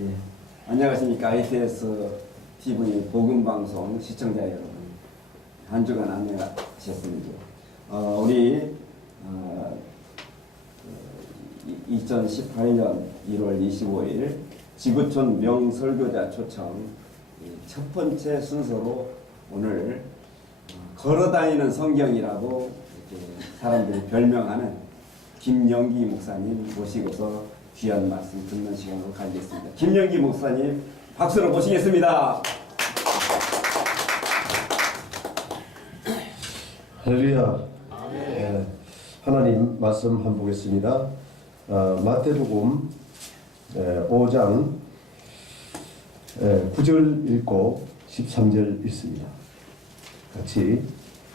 예. 안녕하십니까. ITS TV 복음방송 시청자 여러분. 한 주간 안녕하셨습니까? 우리 2018년 1월 25일 지구촌 명설교자 초청 첫 번째 순서로 오늘 걸어다니는 성경이라고 이렇게 사람들이 별명하는 김영기 목사님 모시고서 귀한 말씀 듣는 시간으로 가지겠습니다. 김영기 목사님 박수로 모시겠습니다. 할렐루야. 하나님 말씀 한번 보겠습니다. 마태복음 5장 9절 읽고 13절 읽습니다. 같이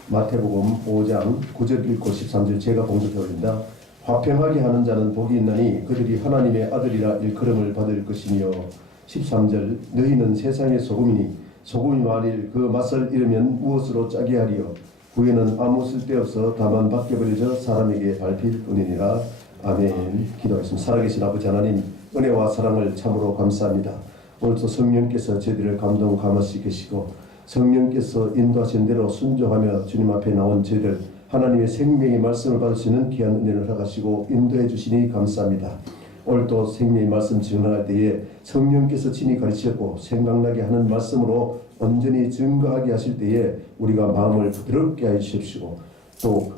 마태복음 5장 9절 읽고 13절 제가 봉독해 올립니다. 화평하게 하는 자는 복이 있나니 그들이 하나님의 아들이라 일컬음을 받을 것이며 13절 너희는 세상의 소금이니 소금이 만일 그 맛을 잃으면 무엇으로 짜게 하리요 후에는 아무 쓸데없어 다만 밖에 버려져 사람에게 밟힐 뿐이니라. 아멘. 기도하겠습니다. 살아계신 아버지 하나님 은혜와 사랑을 참으로 감사합니다. 오늘도 성령께서 저희들을 감동 감화시 계시고 성령께서 인도하신 대로 순종하며 주님 앞에 나온 저희들 하나님의 생명의 말씀을 받을 수 있는 귀한 은혜를 허락하시고 인도해 주시니 감사합니다. 오늘도 생명의 말씀 증언할 때에 성령께서 친히 가르치셨고 생각나게 하는 말씀으로 온전히 증거하게 하실 때에 우리가 마음을 부드럽게 해 주십시오. 또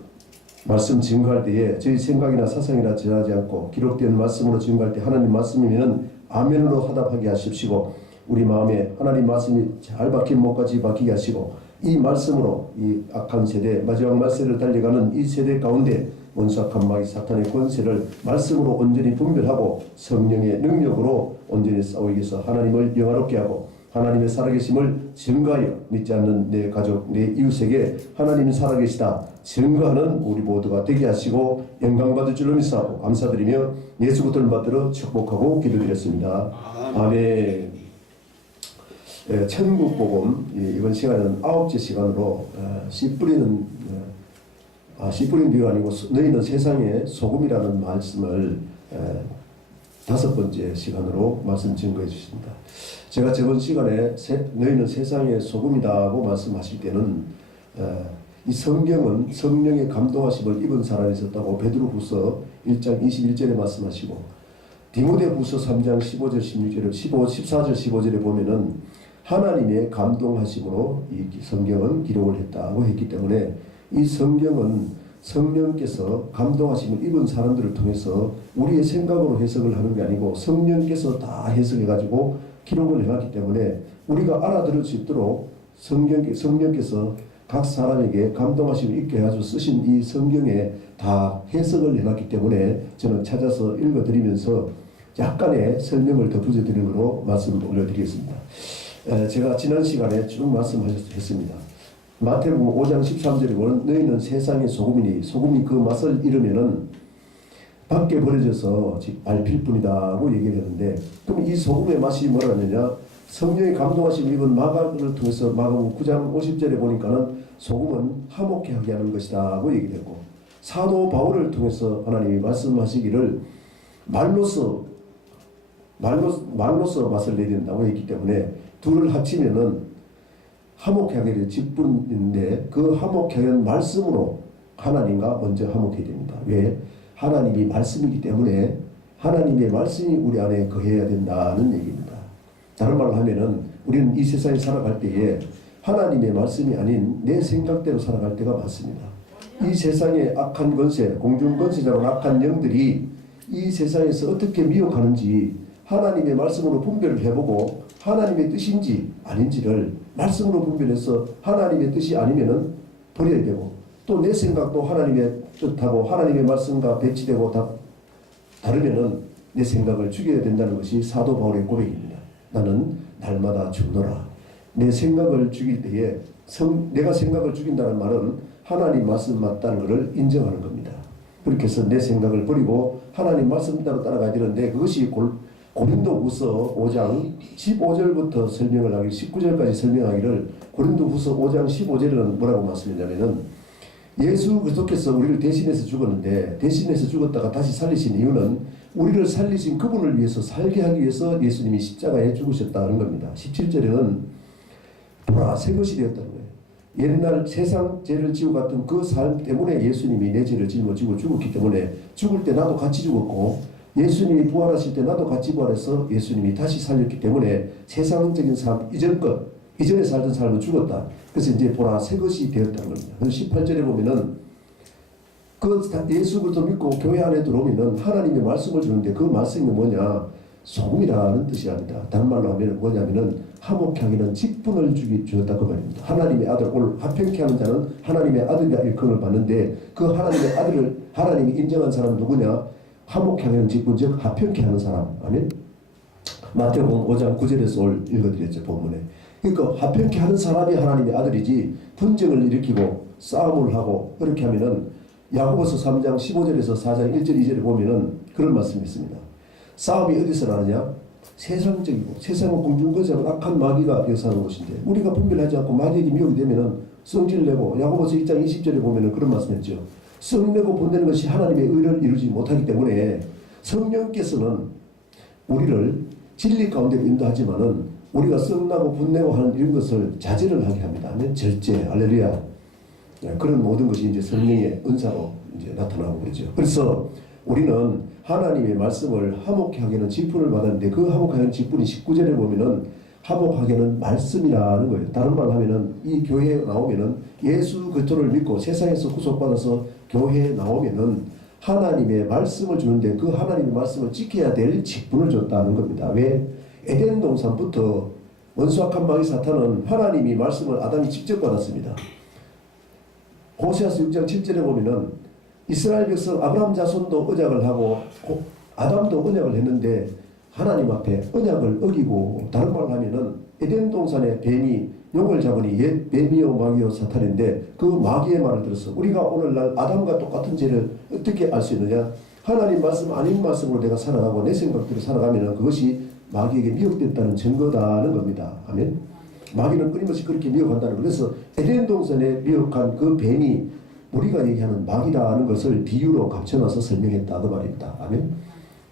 말씀 증거할 때에 저희 생각이나 사상이나 지나지 않고 기록된 말씀으로 증거할 때 하나님 말씀이면 아멘으로 화답하게 하십시오. 우리 마음에 하나님 말씀이 잘 박힌 못까지 박히게 하시고 이 말씀으로 이 악한 세대 마지막 말세를 달려가는 이 세대 가운데 원수악한 마귀 사탄의 권세를 말씀으로 온전히 분별하고 성령의 능력으로 온전히 싸우기 위해서 하나님을 영화롭게 하고 하나님의 살아계심을 증거하여 믿지 않는 내 가족 내 이웃에게 하나님이 살아계시다 증거하는 우리 모두가 되게 하시고 영광받을 줄로 믿사하고 감사드리며 예수 그리스도를 받들어 축복하고 기도드렸습니다. 아멘. 천국복음 이번 시간은 9째 시간으로 씨 뿌리는 비유가 아니고 너희는 세상의 소금이라는 말씀을 5번째 시간으로 말씀 증거해 주십니다. 제가 저번 시간에 너희는 세상의 소금이다고 말씀하실 때는 이 성경은 성령의 감동하심을 입은 사람이 있었다고 베드로후서 1장 21절에 말씀하시고 디모데후서 3장 15절 16절에 14절 15절에 보면은 하나님의 감동하심으로 이 성경은 기록을 했다고 했기 때문에 이 성경은 성령께서 감동하심을 입은 사람들을 통해서 우리의 생각으로 해석을 하는 게 아니고 성령께서 다 해석해가지고 기록을 해놨기 때문에 우리가 알아들을 수 있도록 성령께서 각 사람에게 감동하심을 있게 해가지고 쓰신 이 성경에 다 해석을 해놨기 때문에 저는 찾아서 읽어드리면서 약간의 설명을 덧붙여 드리므로 말씀을 올려드리겠습니다. 제가 지난 시간에 쭉 말씀하셨습니다. 마태복음 5장 13절에 보면 너희는 세상의 소금이니 소금이 그 맛을 잃으면은 밖에 버려져서 밟힐 뿐이다고 얘기를 했는데 그럼 이 소금의 맛이 뭐라느냐 성령의 감동하심 입은 마가를 통해서 마가복음 9장 50절에 보니까는 소금은 화목케 하게 하는 것이다고 얘기를 했고 사도 바울을 통해서 하나님이 말씀하시기를 말로서 맛을 내야 된다고 했기 때문에 둘을 합치면은 화목케 하게 될 직분인데 그 화목케 하는 말씀으로 하나님과 먼저 화목해야 됩니다. 왜? 하나님이 말씀이기 때문에 하나님의 말씀이 우리 안에 거해야 된다는 얘기입니다. 다른 말로 하면은 우리는 이 세상에 살아갈 때에 하나님의 말씀이 아닌 내 생각대로 살아갈 때가 많습니다. 이 세상의 악한 권세, 공중권세자로 악한 영들이 이 세상에서 어떻게 미혹하는지 하나님의 말씀으로 분별을 해보고 하나님의 뜻인지 아닌지를 말씀으로 분별해서 하나님의 뜻이 아니면은 버려야 되고 또 내 생각도 하나님의 뜻하고 하나님의 말씀과 배치되고 다르면은 내 생각을 죽여야 된다는 것이 사도 바울의 고백입니다. 나는 날마다 죽노라. 내 생각을 죽일 때에 내가 생각을 죽인다는 말은 하나님 말씀 맞다는 것을 인정하는 겁니다. 그렇게 해서 내 생각을 버리고 하나님 말씀대로 따라가야 되는데 그것이 고린도후서 5장 15절부터 설명을 하기 19절까지 설명하기를 고린도후서 5장 15절에는 뭐라고 말씀했냐면은 예수 그리스도께서 우리를 대신해서 죽었는데 대신해서 죽었다가 다시 살리신 이유는 우리를 살리신 그분을 위해서 살게 하기 위해서 예수님이 십자가에 죽으셨다는 겁니다. 17절에는 보라 새 것이 되었다는 거예요. 옛날 세상 죄를 지고 갔던 그 삶 때문에 예수님이 내 죄를 짊어지고 죽었기 때문에 죽을 때 나도 같이 죽었고 예수님이 부활하실 때 나도 같이 부활해서 예수님이 다시 살렸기 때문에 세상적인 삶 이전에 살던 삶은 죽었다. 그래서 이제 보라 새 것이 되었다는 겁니다. 그래서 18절에 보면은 그 예수 그리스도 믿고 교회 안에 들어오면은 하나님의 말씀을 주는데 그 말씀이 뭐냐? 소금이라는 뜻이 아니다. 다른 말로 하면 뭐냐면은 화목케 하기는 직분을 주었다 그 말입니다. 하나님의 아들 오늘 화평케 하는 자는 하나님의 아들이라 일컬음을 받는데 그 하나님의 아들을 하나님이 인정한 사람은 누구냐? 화목케 하는 직분 즉 화평케 하는 사람. 아멘. 마태복음 5장 9절에서 오늘 읽어드렸죠 본문에. 그러니까 화평케 하는 사람이 하나님의 아들이지 분쟁을 일으키고 싸움을 하고 그렇게 하면은 야고보서 3장 15절에서 4장 1절 2절에 보면은 그런 말씀이 있습니다. 싸움이 어디서 나느냐? 세상적이고 세상은 공중거지하고 악한 마귀가 역사하는 것인데 우리가 분별하지 않고 마귀에게 미혹이 되면은 성질을 내고 야고보서 1장 20절에 보면은 그런 말씀했죠. 성내고 본내는 것이 하나님의 의를 이루지 못하기 때문에 성령께서는 우리를 진리 가운데 인도하지만은 우리가 썩나고 분내고 하는 이런 것을 자제를 하게 합니다. 아멘. 절제, 할렐루야. 그런 모든 것이 이제 성령의 은사로 이제 나타나고 그러죠. 그래서 우리는 하나님의 말씀을 화목케 하기는 직분을 받았는데 그 화목케 하는 직분이 19절에 보면은 화목하게는 말씀이라는 거예요. 다른 말로 하면은 이 교회에 나오면은 예수 그리스도를 믿고 세상에서 구속받아서 교회에 나오면은 하나님의 말씀을 주는데 그 하나님의 말씀을 지켜야 될 직분을 줬다는 겁니다. 왜? 에덴 동산부터 원수악한 마귀 사탄은 하나님이 말씀을 아담이 직접 받았습니다. 호세아서 6장 7절에 보면은 이스라엘 백성 아브라함 자손도 언약을 하고 아담도 언약을 했는데 하나님 앞에 언약을 어기고 다른 말로 하면은 에덴 동산의 뱀이 용을 잡으니 옛 뱀이요 마귀요 사탄인데 그 마귀의 말을 들어서 우리가 오늘날 아담과 똑같은 죄를 어떻게 알 수 있느냐? 하나님 말씀 아닌 말씀으로 내가 살아가고 내 생각대로 살아가면은 그것이 마귀에게 미혹됐다는 증거다는 겁니다. 아멘. 마귀는 끊임없이 그렇게 미혹한다는 거. 그래서 에덴 동산에 미혹한 그 뱀이 우리가 얘기하는 마귀라는 것을 비유로 감춰놔서 설명했다 그 말입니다. 아멘.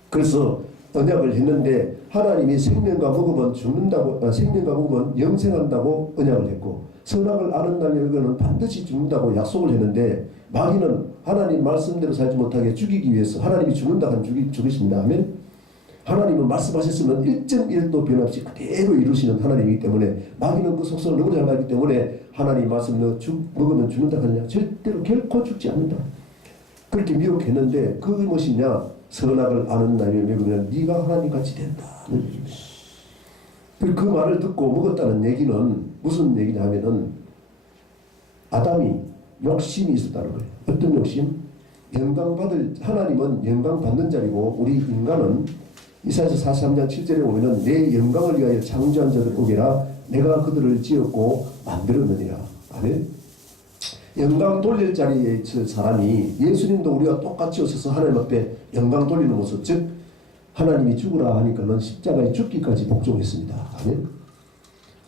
그래서 언약을 했는데 하나님이 생명과 먹으면 죽는다고 생명과 먹으면 영생한다고 언약을 했고 선악을 아는 날에는 반드시 죽는다고 약속을 했는데 마귀는 하나님 말씀대로 살지 못하게 죽이기 위해서 하나님이 죽는다 하면 죽이십니다. 아멘. 하나님은 말씀하셨으면 1.1도 변함없이 그대로 이루시는 하나님이기 때문에 마귀는 그 속성을 너무 잘 알기 때문에 하나님 말씀 먹으면 죽는다 하느냐? 절대로 결코 죽지 않는다. 그렇게 미혹했는데 그 무엇이냐? 선악을 아는 날에 먹으면 네가 하나님같이 된다는 얘기입니다. 그 말을 듣고 먹었다는 얘기는 무슨 얘기냐 하면은 아담이 욕심이 있었다는 거예요. 어떤 욕심? 하나님은 영광 받는 자리고 우리 인간은 이사야서 43장 7절에 보면은 내 영광을 위하여 창조한 자들 보게라 내가 그들을 지었고 만들었느니라. 아멘. 영광 돌릴 자리에 있을 사람이 예수님도 우리가 똑같이 오셔서 하나님 앞에 영광 돌리는 모습 즉 하나님이 죽으라 하니까는 십자가에 죽기까지 복종했습니다. 아멘.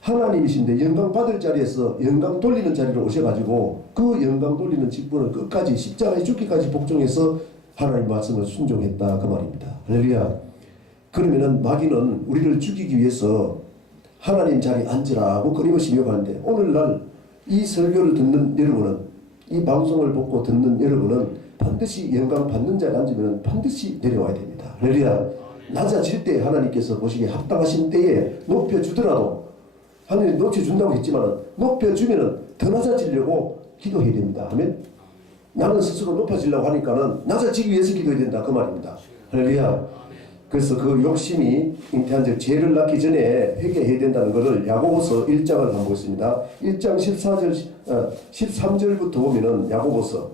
하나님이신데 영광 받을 자리에서 영광 돌리는 자리로 오셔가지고 그 영광 돌리는 직분을 끝까지 십자가에 죽기까지 복종해서 하나님 말씀을 순종했다 그 말입니다. 할렐루야. 그러면은 마귀는 우리를 죽이기 위해서 하나님 자리에 앉으라고 끊임없이 미혹하는데 오늘날 이 설교를 듣는 여러분은 이 방송을 보고 듣는 여러분은 반드시 영광 받는 자리에 앉으면 반드시 내려와야 됩니다. 할렐루야. 낮아질 때 하나님께서 보시기에 합당하신 때에 높여주더라도 하나님 높여준다고 했지만 높여주면은 더 낮아지려고 기도해야 됩니다. 아멘. 나는 스스로 높아지려고 하니까는 낮아지기 위해서 기도해야 된다 그 말입니다. 할렐루야. 그래서 그 욕심이 잉태한 즉 죄를 낳기 전에 회개해야 된다는 것을 야고보서 1장을 한번 보겠습니다. 1장 13절부터 보면은 야고보서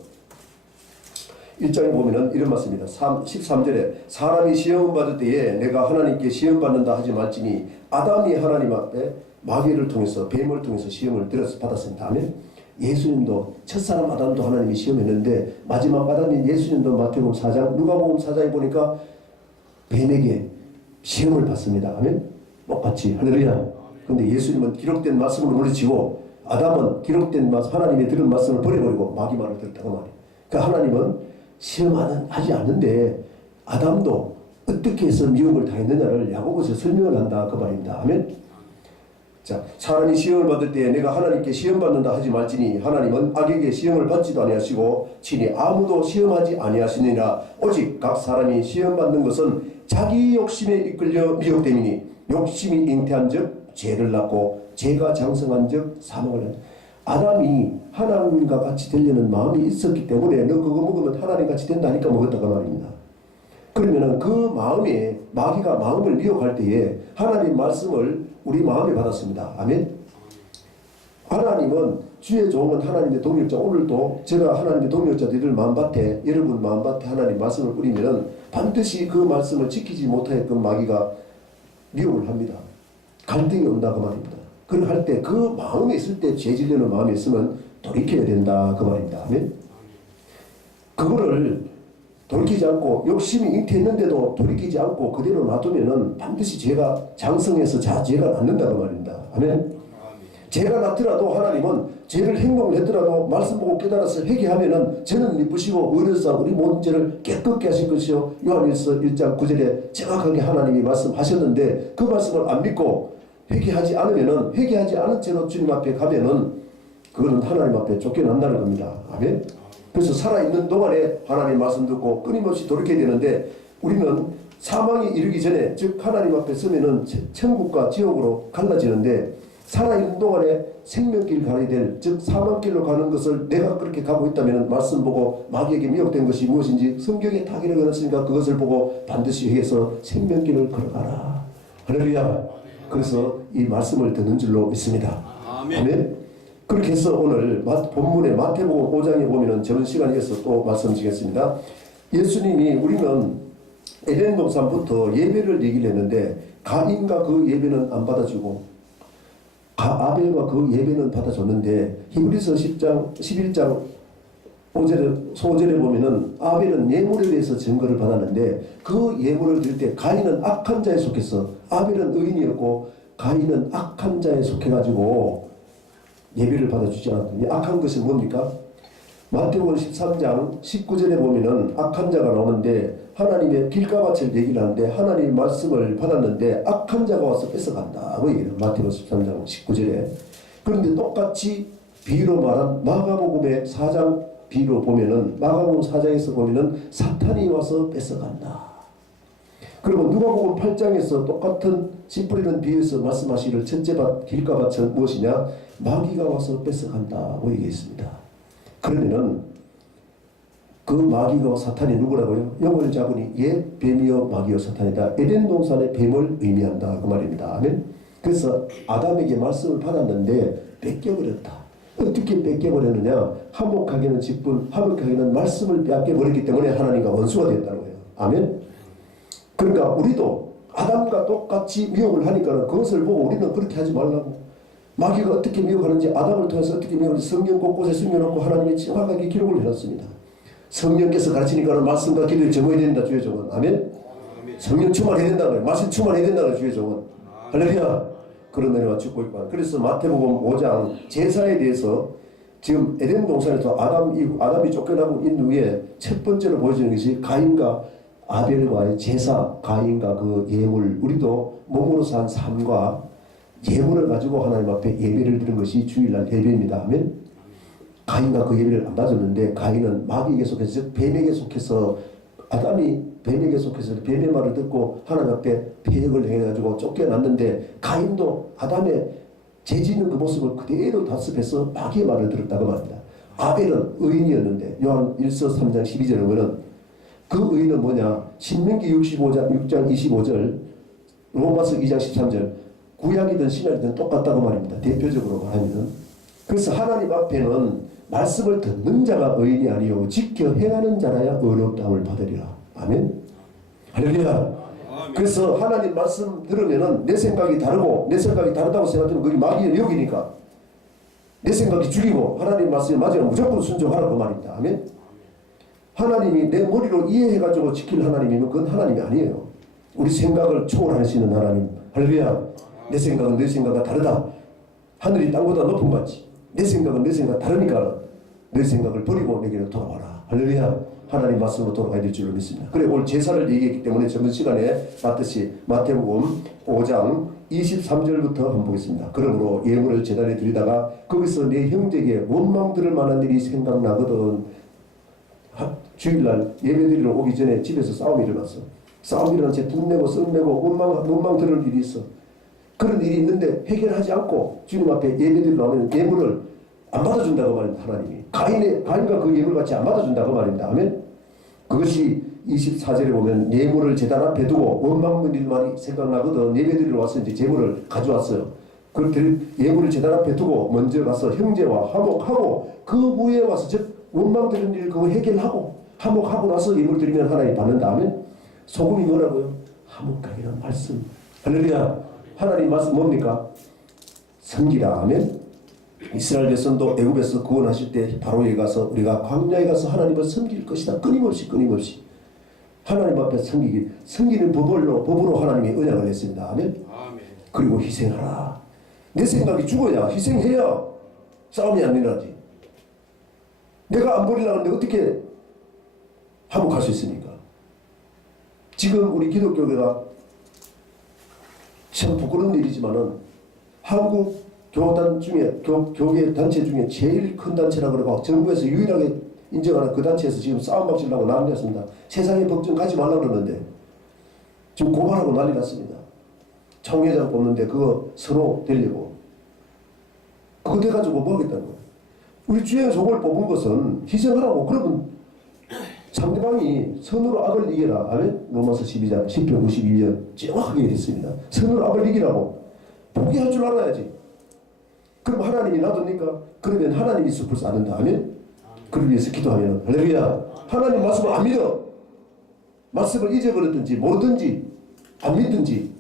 1장에 보면은 이런 말씀입니다. 13절에 사람이 시험 받을 때에 내가 하나님께 시험 받는다 하지 말지니 아담이 하나님 앞에 마귀를 통해서 뱀을 통해서 시험을 받았습니다. 아멘. 예수님도 첫사람 아담도 하나님이 시험했는데 마지막 아담인 예수님도 마태복음 4장 누가복음 4장에 보니까 뱀에게 시험을 받습니다. 아멘. 똑같이 할렐루야. 그런데 예수님은 기록된 말씀을 물리치고 아담은 기록된 말씀 하나님의 들은 말씀을 버려버리고 마귀 말을 들었다고 말이에요. 그러니까 하나님은 시험하지 않는데 아담도 어떻게 해서 미움을 당했느냐를 야고보서 설명을 한다 그 말입니다. 아멘. 자, 사람이 시험을 받을 때 내가 하나님께 시험 받는다 하지 말지니 하나님은 악에게 시험을 받지도 아니하시고 친히 아무도 시험하지 아니하시느니라. 오직 각 사람이 시험 받는 것은 자기 욕심에 이끌려 미혹됨이니 욕심이 잉태한즉 죄를 낳고 죄가 장성한즉 사망을 한다. 아담이 하나님과 같이 되려는 마음이 있었기 때문에 너 그거 먹으면 하나님 같이 된다니까 먹었다 그 말입니다. 그러면은 그 마음에 마귀가 마음을 미혹할 때에 하나님 말씀을 우리 마음에 받았습니다. 아멘. 하나님은 주의 종은 하나님의 동역자. 오늘도 제가 하나님의 동역자들을 마음밭에 여러분 마음밭에 하나님 말씀을 뿌리면은 반드시 그 말씀을 지키지 못하였던 마귀가 미혹을 합니다. 갈등이 온다 그 말입니다. 그걸 할 때 그 마음에 있을 때 죄지려는 마음이 있으면 돌이켜야 된다 그 말입니다. 아멘. 그거를 돌이키지 않고 욕심이 잉태했는데도 돌이키지 않고 그대로 놔두면은 반드시 죄가 장성해서 죄가 낫는다 그 말입니다. 아멘. 죄가 낫더라도 하나님은 죄를 행동을 했더라도 말씀 보고 깨달아서 회개하면은 죄는 미쁘시고 의로사 우리 모든 죄를 깨끗게 하실 것이요 요한일서 1장 9절에 정확하게 하나님이 말씀하셨는데 그 말씀을 안 믿고 회개하지 않으면은 회개하지 않은 채로 주님 앞에 가면은 그거는 하나님 앞에 쫓겨난다는 겁니다. 아멘. 그래서 살아있는 동안에 하나님 말씀 듣고 끊임없이 돌이켜야 되는데 우리는 사망이 이르기 전에 즉 하나님 앞에 서면은 천국과 지옥으로 갈라지는데 살아있는 동안에 생명길 가야 될 즉 사망길로 가는 것을 내가 그렇게 가고 있다면 말씀 보고 마귀에게 미혹된 것이 무엇인지 성경에 다 기록해놨으니까 그것을 보고 반드시 해서 생명길을 걸어가라. 할렐루야. 그래서 이 말씀을 듣는 줄로 믿습니다. 아멘. 그렇게 해서 오늘 본문의 마태복음 5장에 보면은 저번 시간에서 또 말씀드리겠습니다. 예수님이 우리는 에덴 동산부터 예배를 얘기를 했는데 가인과 그 예배는 안 받아주고 아벨과 그 예배는 받아줬는데 히브리서 11장 5절에 보면은 아벨은 예물에 대해서 증거를 받았는데 그 예물을 드릴 때 가인은 악한 자에 속해서 아벨은 의인이었고 가인은 악한 자에 속해가지고 예배를 받아주지 않았더니 악한 것은 뭡니까? 마태복음 13장 19절에 보면은 악한 자가 나오는데 하나님의 길가밭을 얘기를 하는데 하나님의 말씀을 받았는데 악한 자가 와서 뺏어간다고 얘기해요. 마태복음 13장 19절에. 그런데 똑같이 비유로 말한 마가복음의 4장 비유로 보면은 마가복음 4장에서 보면은 사탄이 와서 뺏어간다. 그리고 누가복음 8장에서 똑같은 씨 뿌리는 비유에서 말씀하시기를 첫째 밭 길가밭은 무엇이냐? 마귀가 와서 뺏어간다고 얘기했습니다. 그러면은 그 마귀가 사탄이 누구라고요? 영을 잡으니 옛 뱀이여 마귀여 사탄이다. 에덴 동산의 뱀을 의미한다 그 말입니다. 아멘. 그래서 아담에게 말씀을 받았는데 뺏겨버렸다. 어떻게 뺏겨버렸느냐? 화목하게는 직분, 화목하게는 말씀을 뺏겨버렸기 때문에 하나님과 원수가 됐다는 거예요. 아멘. 그러니까 우리도 아담과 똑같이 미혹을 하니까 그것을 보고 우리는 그렇게 하지 말라고. 마귀가 어떻게 미혹하는지 아담을 통해서 어떻게 미혹하는지 성경 곳곳에 숨겨놓고 하나님이 정확하게 기록을 해놨습니다. 성령께서 가르치니까 말씀과 기도에 적어야 된다 주의 종은. 아멘. 성령 충만해야 된다는 거예요. 말씀 충만해야 된다는 거예요 주의 종은. 할렐루야. 그런 은혜와 축복 있고. 그래서 마태복음 5장 제사에 대해서 지금 에덴 동산에서 아담이 쫓겨나고 있는 후에 첫 번째로 보여주는 것이 가인과 아벨과의 제사, 가인과 그 예물, 우리도 몸으로 산 삶과 예물을 가지고 하나님 앞에 예배를 드린 것이 주일날 예배입니다. 아멘. 가인과 그 예배를 안 받았는데 가인은 마귀에게 속해서 즉 뱀에게 속해서 아담이 뱀에게 속해서 뱀의 말을 듣고 하나님 앞에 패역을 해가지고 쫓겨났는데 가인도 아담의 죄짓는 그 모습을 그대로 답습해서 마귀의 말을 들었다고 말합니다. 아벨은 의인이었는데 요한 1서 3장 12절에 보면 그 의인은 뭐냐? 신명기 6장 25절 로마서 2장 13절 구약이든 신약이든 똑같다고 말입니다. 대표적으로 말하면. 그래서 하나님 앞에는 말씀을 듣는 자가 의인이 아니요 지켜 행하는 자라야 의롭다함을 받으리라. 아멘. 할렐루야. 그래서 하나님 말씀 들으면은 내 생각이 다르고 내 생각이 다르다고 생각하면 그게 마귀의 욕이니까 내 생각이 죽이고 하나님 말씀에 맞으면 무조건 순종하라고 말입니다. 아멘. 하나님이 내 머리로 이해해가지고 지킬 하나님이면 그건 하나님이 아니에요. 우리 생각을 초월하시는 하나님. 할렐루야. 내 생각은 내 생각과 다르다. 하늘이 땅보다 높은 것 같지. 내 생각은 내 생각과 다르니까 내 생각을 버리고 내게로 돌아와라. 할렐루야. 하나님 말씀으로 돌아가야 될 줄로 믿습니다. 그래 오늘 제사를 얘기했기 때문에 저번 시간에 봤듯이 마태복음 5장 23절부터 한번 보겠습니다. 그러므로 예물을 제단에 드리다가 거기서 내 형제에게 원망 들을 만한 일이 생각나거든. 주일날 예배드리러 오기 전에 집에서 싸움이 일어났어. 싸움이 일어난 채 분내고 썩내고 원망 들을 일이 있어. 그런 일이 있는데 해결하지 않고 주님 앞에 예배드리러 나오면 예물을 안 받아준다고 말입니다. 하나님이 가인과 그 예물 같이 안 받아준다고 말입니다. 아멘. 그것이 24절에 보면 예물을 제단 앞에 두고 원망 들을 일만이 생각나거든. 예배드리러 와서 이제 제물을 가져왔어요. 그 예물을 제단 앞에 두고 먼저 가서 형제와 화목하고 그 후에 와서 즉 원망 드는 일 그거 해결하고 화목하고 나서 예물 드리면 하나님 받는 다음에 소금이 뭐라고요? 화목하기란 말씀. 할렐루야. 하나님 말씀 뭡니까? 섬기라. 아멘. 이스라엘 백성도 애굽에서 구원하실 때 바로에 가서 우리가 광야에 가서 하나님을 섬길 것이다. 끊임없이 하나님 앞에 섬기는 법으로 하나님이 언약을 했습니다. 아멘. 그리고 희생하라. 내 생각이 죽어야 희생해야 싸움이 안 일어나지. 내가 안 버리려고 하는데 어떻게 화목할 수 있습니까? 지금 우리 기독교회가 참 부끄러운 일이지만은 한국 교단 중에 교계 단체 중에 제일 큰 단체라고 그러고 정부에서 유일하게 인정하는 그 단체에서 지금 싸움 박질라고 난리 났습니다. 세상에 법정 가지 말라고 그러는데 지금 고발하고 난리 났습니다. 총회장 뽑는데 그거 선호 되려고 그거 돼가지고 뭐 하겠다는 거예요. 우리 주의 종을 뽑은 것은 희생하라고. 그러면 상대방이 선으로 악을 이겨라. 아멘. 로마서 12장 10편 92절 정확하게 했습니다. 선으로 악을 이기라고. 포기할 줄 알아야지. 그럼 하나님이 놔둡니까? 그러면 하나님이 숲을 쌓는다. 아멘. 그를 위해서 기도하면 할렐루야. 하나님 말씀을 안 믿어. 말씀을 잊어버렸든지 모르든지 안 믿든지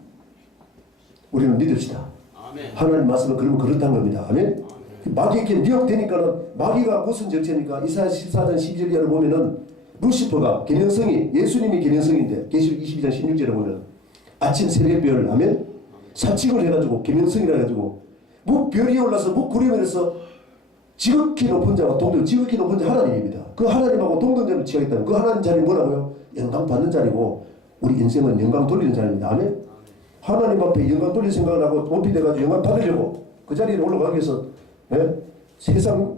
우리는 믿읍시다. 아멘. 하나님 말씀은 그러면 그렇다는 겁니다. 아멘. 마귀에게 미혹되니까는 마귀가 무슨 정체입니까? 이사야 14장 12절 이하를 보면은 루시퍼가 계명성이 예수님이 계명성인데 계시록 22장 16절에 보면 아침 새벽별 하면 사칭을 해가지고 계명성이라 해가지고 별이 올라서 구름에서 지극히 높은 자와 지극히 높은 자 하나님입니다. 그 하나님하고 동등자를 취하겠다는 그 하나님 자리 뭐라고요? 영광 받는 자리고 우리 인생은 영광 돌리는 자리입니다. 아멘. 하나님 앞에 영광 돌릴 생각을 하고 높이 돼가지고 영광 받으려고 그 자리에 올라가기 위해서 세상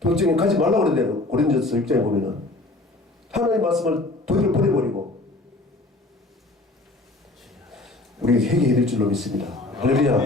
병정에 가지 말라고 그러는데 고린도서 6장에 보면은 하나님 말씀을 도리를 버려버리고 우리 회개해야 될 줄로 믿습니다. 할렐루야.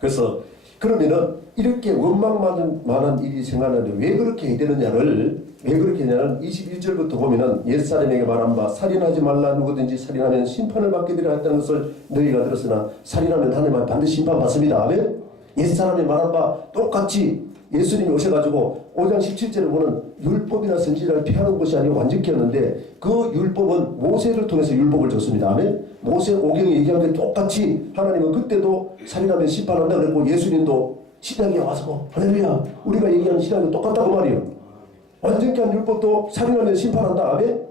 그래서 그러면은 이렇게 원망만한 일이 생각나는데 왜 그렇게 해야 되느냐는 21절부터 보면은 옛사람에게 말한 바 살인하지 말라. 누구든지 살인하면 심판을 받게 되려 했다는 것을 너희가 들었으나 살인하면 하나님은 반드시 심판받습니다. 아멘. 옛사람이 말한 바 똑같이 예수님이 오셔가지고 5장 17절에 보면 율법이나 선지자를 피하는 것이 아니고 완전히 였는데 그 율법은 모세를 통해서 율법을 줬습니다. 아멘. 모세 오경이 얘기한 게 똑같이 하나님은 그때도 살인하면 심판한다 그랬고 예수님도 신약에 와서 할렐루야 우리가 얘기하는 신약이 똑같다고 말이에요. 완전히 한 율법도 살인하면 심판한다. 아멘.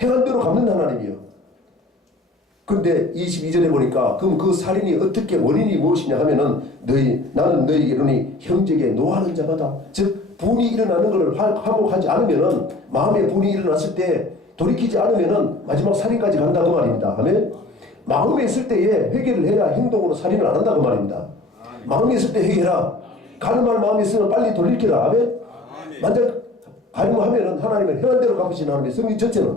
행한 대로 갚는 하나님이요. 근데 22절에 보니까 그럼 그 살인이 어떻게 원인이 무엇이냐 하면은 나는 너희에게 이르니 형제에게 노하는 자마다 즉 분이 일어나는 것을 화목하지 않으면은 마음에 분이 일어났을 때 돌이키지 않으면은 마지막 살인까지 간다고 말입니다. 아멘. 마음에 있을 때에 회개를 해야 행동으로 살인을 안 한다고 말입니다. 마음에 있을 때 회개해라. 가늠할 마음이 있으면 빨리 돌이키라. 아멘. 만약 가늠하면은 하나님은 행한 대로 갚으시는 하나님의 성리 전체는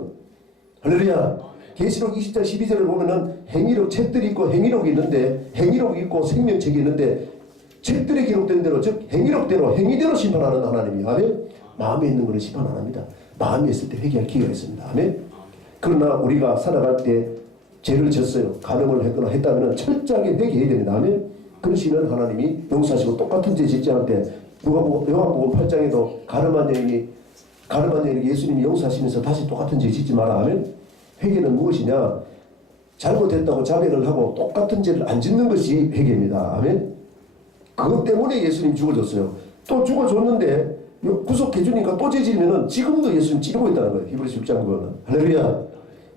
할렐루야. 계시록 20장 12절을 보면은 행위록 책들이 있고 행위록이 있는데 행위록이 있고 생명책이 있는데 책들에 기록된 대로 즉 행위록대로 행위대로 심판하는 하나님이 아멘. 마음에 있는 것은 심판 안 합니다. 마음에 있을 때 회개할 기회가 있습니다. 아멘. 그러나 우리가 살아갈 때 죄를 졌어요. 가늠을 했거나 했다면 철저하게 회개해야 됩니다. 아멘. 그러시면 하나님이 용서하시고 똑같은 죄 짓지 않을 때 요한복음 8장에도 가늠한 여인에게 예수님이 용서하시면서 다시 똑같은 죄 짓지 마라. 아멘. 회개는 무엇이냐? 잘못했다고 자백을 하고 똑같은 죄를 안 짓는 것이 회개입니다. 아멘. 그것 때문에 예수님 죽어줬어요. 또 죽어줬는데 구속해주니까 또 죄지면은 지금도 예수님 찌르고 있다는 거예요. 히브리서 6장 그거는. 할렐루야.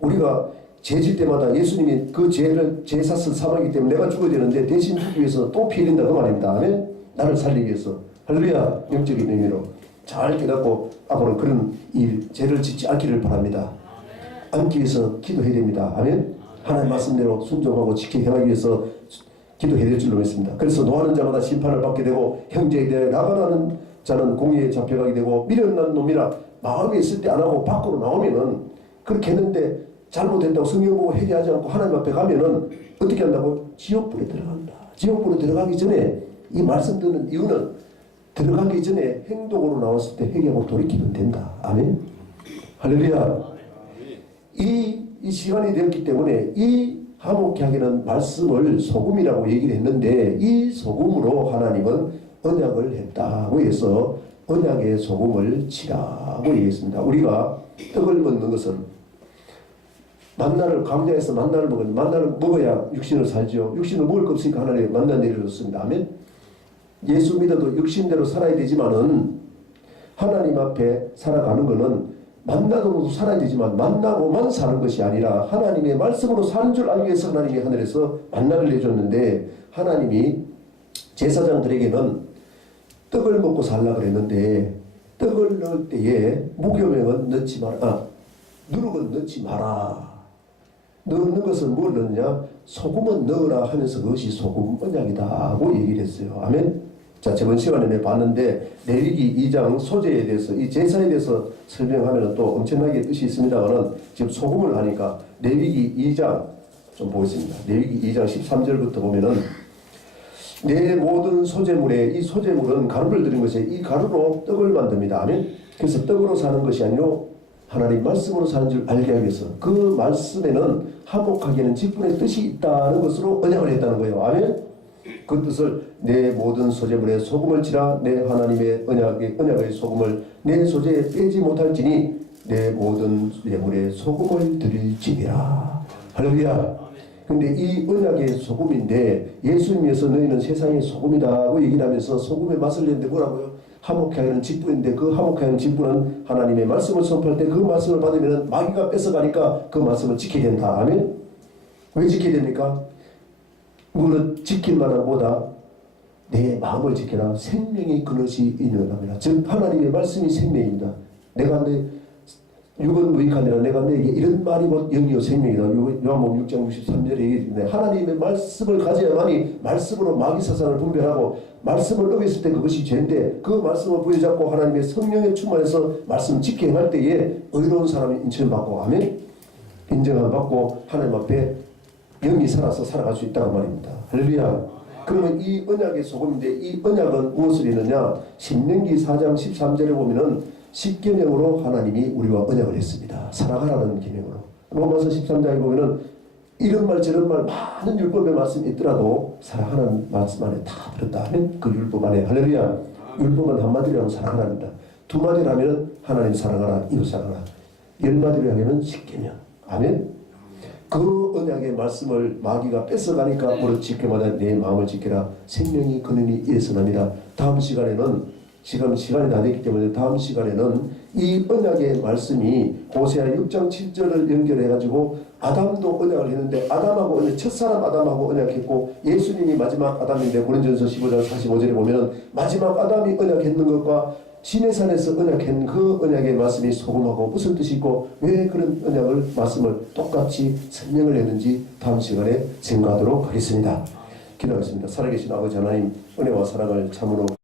우리가 죄질 때마다 예수님이 그 죄사슬 사망이기 때문에 내가 죽어야 되는데 대신 죽기 위해서 또 피 흘린다 그 말입니다. 아멘. 나를 살리기 위해서. 할렐루야. 영적인 의미로. 잘 깨닫고 앞으로 그런 일, 죄를 짓지 않기를 바랍니다. 않기 위해서 기도해야 됩니다. 아멘. 하나님 말씀대로 순종하고 지켜 행하기 위해서 기도해야 될 줄로 믿습니다. 그래서 노하는 자마다 심판을 받게 되고 형제에 대해 나가라는 자는 공의에 잡혀가게 되고 미련난 놈이라 마음에 있을 때 안 하고 밖으로 나오면은 그렇게 했는데 잘못했다고 성경 보고 회개하지 않고 하나님 앞에 가면은 어떻게 한다고? 지옥불에 들어간다. 지옥불에 들어가기 전에 이 말씀 듣는 이유는 들어가기 전에 행동으로 나왔을 때 회개하고 돌이키면 된다. 아멘. 할렐루야. 이 시간이 되었기 때문에 이 화목케 하기는 말씀을 소금이라고 얘기를 했는데 이 소금으로 하나님은 언약을 했다고 해서 언약의 소금을 치라고 얘기했습니다. 우리가 떡을 먹는 것은 만나를 광야에서 만나를 먹었는데 만나를 먹어야 육신을 살죠. 육신을 먹을 거 없으니까 하나님 만나 내려줬습니다. 아멘. 예수 믿어도 육신대로 살아야 되지만은 하나님 앞에 살아가는 것은 만나도록 살아야 되지만 만나고만 사는 것이 아니라 하나님의 말씀으로 사는 줄 알기 위해서 하나님이 하늘에서 만나를 내줬는데 하나님이 제사장들에게는 떡을 먹고 살라 그랬는데 떡을 넣을 때에 무교명은 넣지 마라. 누룩은 넣지 마라. 넣는 것은 뭘 넣느냐? 소금은 넣으라 하면서 그것이 소금 언약이다고 얘기를 했어요. 아멘. 자, 저번 시간에 내가 봤는데 레위기 2장 소제에 대해서 이 제사에 대해서 설명하면 또 엄청나게 뜻이 있습니다만은 지금 소금을 하니까 레위기 2장 좀 보겠습니다. 레위기 2장 13절부터 보면은 내 모든 소제물에 이 소제물은 가루를 들인 것이 이 가루로 떡을 만듭니다. 아멘. 그래서 떡으로 사는 것이 아니요 하나님 말씀으로 사는 줄 알게 하기 위해서 그 말씀에는 화목하게는 직분의 뜻이 있다는 것으로 언약을 했다는 거예요. 아멘. 그 뜻을 내 모든 소제물에 소금을 치라. 내 하나님의 언약의 소금을 내 소제에 빼지 못할지니 내 모든 예물에 소금을 드릴지니라. 할렐루야. 근데 이 언약의 소금인데 예수님께서 너희는 세상의 소금이다고 얘기를 하면서 소금의 맛을 내는데 뭐라고요? 화목케 하는 직분인데 그 화목케 하는 직분은 하나님의 말씀을 선포할 때 그 말씀을 받으면 마귀가 뺏어가니까 그 말씀을 지켜야 된다. 아멘. 왜 지켜야 됩니까? 무릇 지킬 만한 보다 내 마음을 지켜라. 생명의 그릇이 있는 겁니다. 즉 하나님의 말씀이 생명입니다. 내가 내 육은 무익하니라. 내가 내게 이런 말이 곧 영이요 생명이다. 요한복음 6장 63절에 얘기했는데 하나님의 말씀을 가져야만이 말씀으로 마귀 사상을 분별하고 말씀을 어겼을 때 그것이 죄인데 그 말씀을 부여잡고 하나님의 성령에 충만해서 말씀 지켜 행할 때에 의로운 사람이 인정받고 아멘. 인정을 받고 하나님 앞에 영이 살아서 살아갈 수 있다는 말입니다. 할렐루야. 그러면 이 언약의 소금인데 이 언약은 무엇을 했느냐? 신명기 4장 13절에 보면은 십계명으로 하나님이 우리와 언약을 했습니다. 살아가라는 계명으로. 로마서 13장에 보면은 이런 말 저런 말 많은 율법의 말씀이 있더라도 살아가는 말씀 안에 다 들었다 하면 그 율법 안에 할렐루야. 율법은 한마디로 하면 살아가랍니다. 두 마디로 하면 하나님 사랑하라 이웃 사랑하라. 열 마디로 하면 십계명. 아멘. 그 언약의 말씀을 마귀가 뺏어가니까 무릇 지켜마다 내 마음을 지켜라. 생명이 근원이 예선합니다. 다음 시간에는 지금 시간이 다 됐기 때문에 다음 시간에는 이 언약의 말씀이 호세아 6장 7절을 연결해가지고 아담도 언약을 했는데 아담하고 언약, 첫사람 아담하고 언약했고 예수님이 마지막 아담인데 고린도전서 15장 45절에 보면 마지막 아담이 언약했는 것과 시내산에서 언약한 그 언약의 말씀이 소금하고 무슨 뜻이 있고 왜 그런 언약을 말씀을 똑같이 설명을 했는지 다음 시간에 생각하도록 하겠습니다. 기도하겠습니다. 살아계신 아버지 하나님 은혜와 사랑을 참으로